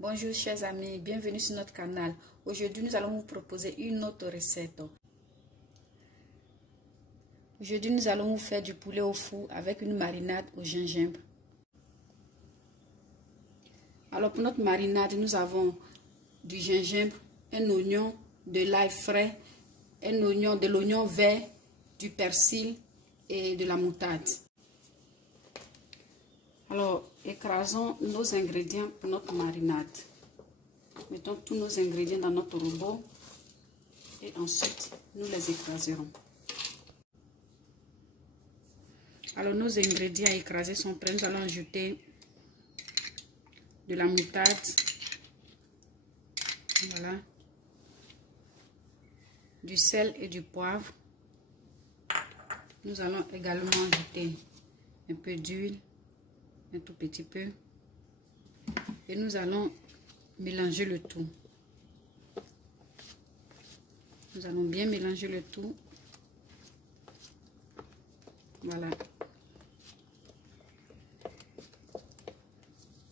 Bonjour chers amis, bienvenue sur notre canal. Aujourd'hui nous allons vous proposer une autre recette. Aujourd'hui nous allons vous faire du poulet au four avec une marinade au gingembre. Alors pour notre marinade nous avons du gingembre, un oignon, de l'ail frais, de l'oignon vert, du persil et de la moutarde. Alors, écrasons nos ingrédients pour notre marinade. Mettons tous nos ingrédients dans notre robot et ensuite nous les écraserons. Alors, nos ingrédients écrasés sont prêts. Nous allons ajouter de la moutarde. Voilà. Du sel et du poivre. Nous allons également ajouter un peu d'huile. Un tout petit peu, et nous allons mélanger le tout. Nous allons bien mélanger le tout. Voilà,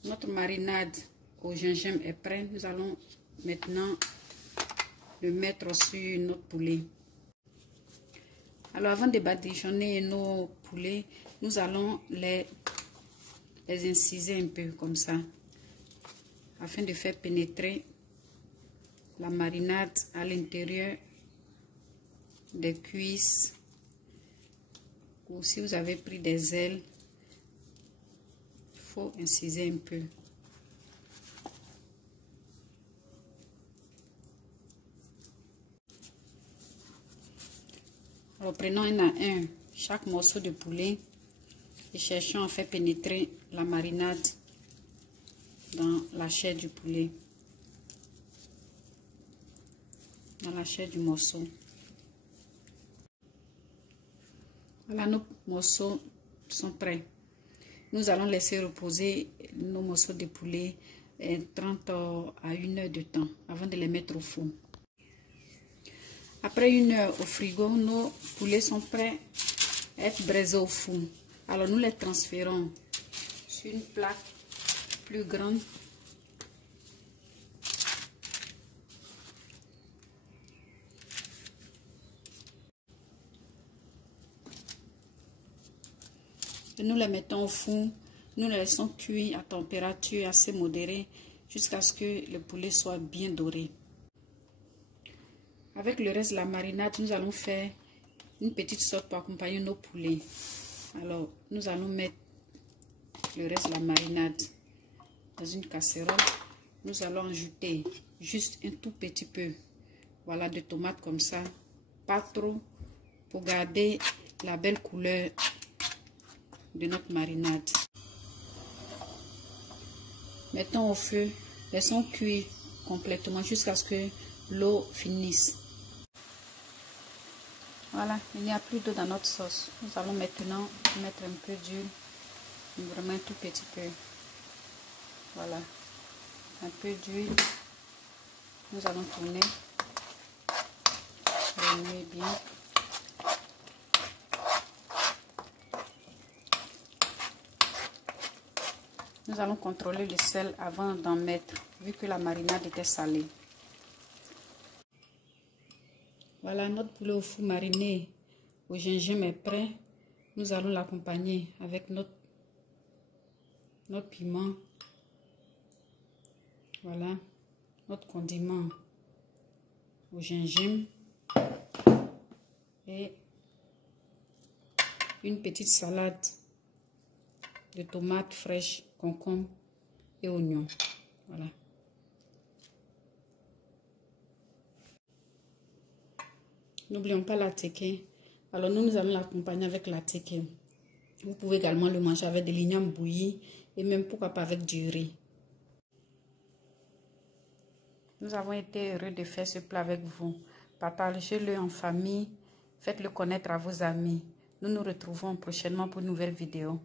notre marinade au gingembre est prête. Nous allons maintenant le mettre sur notre poulet. Alors avant de badigeonner nos poulets, nous allons les inciser un peu comme ça afin de faire pénétrer la marinade à l'intérieur des cuisses, ou si vous avez pris des ailes, il faut inciser un peu. Alors prenons un à un chaque morceau de poulet et cherchons à faire pénétrer la marinade dans la chair du poulet, dans la chair du morceau. Voilà, nos morceaux sont prêts. Nous allons laisser reposer nos morceaux de poulet 30 à 1 heure de temps avant de les mettre au four. Après 1 heure au frigo, nos poulets sont prêts à être braisés au four. Alors nous les transférons sur une plaque plus grande. Et nous les mettons au four. Nous les laissons cuire à température assez modérée jusqu'à ce que le poulet soit bien doré. Avec le reste de la marinade, nous allons faire une petite sauce pour accompagner nos poulets. Alors, nous allons mettre le reste de la marinade dans une casserole. Nous allons ajouter juste un tout petit peu, voilà, de tomates comme ça, pas trop, pour garder la belle couleur de notre marinade. Mettons au feu, laissons cuire complètement jusqu'à ce que l'eau finisse. Voilà, il n'y a plus d'eau dans notre sauce. Nous allons maintenant mettre un peu d'huile, vraiment un tout petit peu. Voilà, un peu d'huile. Nous allons tourner, remuer bien. Nous allons contrôler le sel avant d'en mettre, vu que la marinade était salée. Voilà, notre poulet au four mariné au gingembre est prêt. Nous allons l'accompagner avec notre piment. Voilà, notre condiment au gingembre et une petite salade de tomates fraîches, concombre et oignons. Voilà. N'oublions pas la teke. Alors nous allons l'accompagner avec la teke. Vous pouvez également le manger avec des lignes bouillies et même pourquoi pas avec du riz. Nous avons été heureux de faire ce plat avec vous. Partagez-le en famille. Faites-le connaître à vos amis. Nous nous retrouvons prochainement pour une nouvelle vidéo.